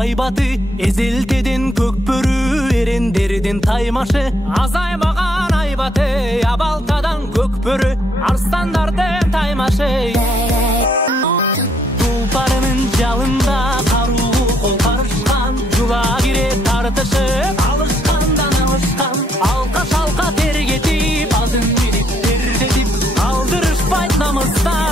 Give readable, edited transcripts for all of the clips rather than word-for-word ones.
айбаты, эзелтеден көкбөрү, эрендерден таймашы. Азаймаган айбаты, абалтадан көкбөрү, арстандардын таймашы. Тулпарынын жалында каруу кол карышкан, жула кире тартышып, алышкандан алышкан. Алка шалка тергетип, алдын берип тердетип, алдырышпайт намыстан.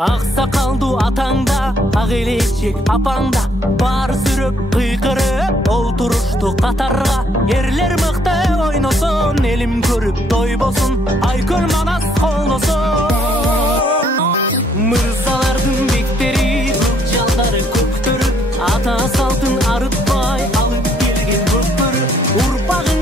Аксакалдуу атаңда, ак элечек апаңда, бар сүрөп кыйкырып олтурушту катарга. Эрлер мыкты ойносун, элим көрүп той болсун, айкөл манас колдосун. Мырзалардын бектери, жалдары көктөрү, ата салтын арытпай алып келген көкбөрү. Урпагың